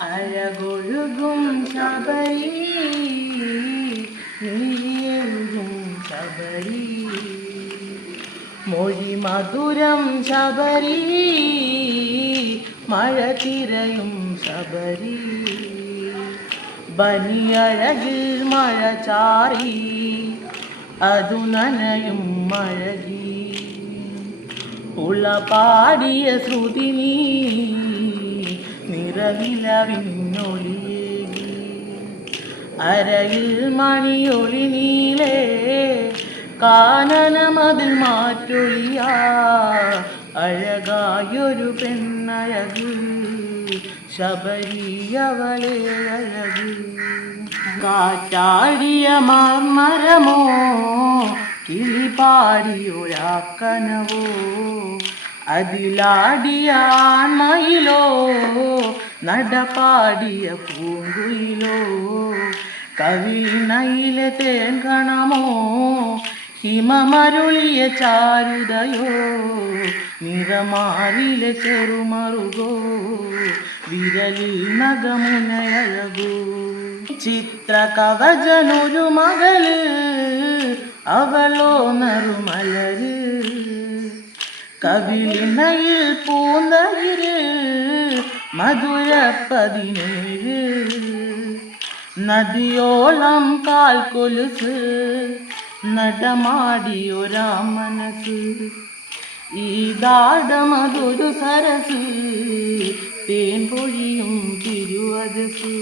അഴകൊഴുകും ശബരി നീയെഴുകും ശബരി മൊഴി മധുരം ശബരി മഴ തിരയും ശബരി ബനിയഴകിൽ മഴ ചാറി അതു നനയും മഴകി ഉളപാടിയ ശ്രുതി നീ നിറനിലവിന്നൊളിയേകി അരയിൽ മണിയൊളി നീലേ കാനനമതിൽ മാറ്റൊളിയാ അഴകായൊരു പെണ്ണഴക് ശബരിയവളെ അഴക് കാറ്റാടിയ മർമരമോ കിളിപാടിയൊരാക്കനവോ അതിലാടിയ ആൺമയിലോ നടപാടിയ പൂങ്കുയിലോ കവിളിണയിലെ തേൻകണമോ ഹിമമരുളിയ ചാരുതയോ നിറമാറിലെ ചെറുമറുകോ വിരലിൽ നഖമുനയഴകോ ചിത്രകവചനൊരു മകള് അവളോ നറുമലര് കവിളിണയിൽ പൂന്തകിര് മധുര 17 നദിയോളം കാൽക്കൊലുസ് നടമാടിയൊരാ മനസ്സ് ഈ ദാടമതൊരു സരസ് തേൻ പൊഴിയും തിരുവരസ്.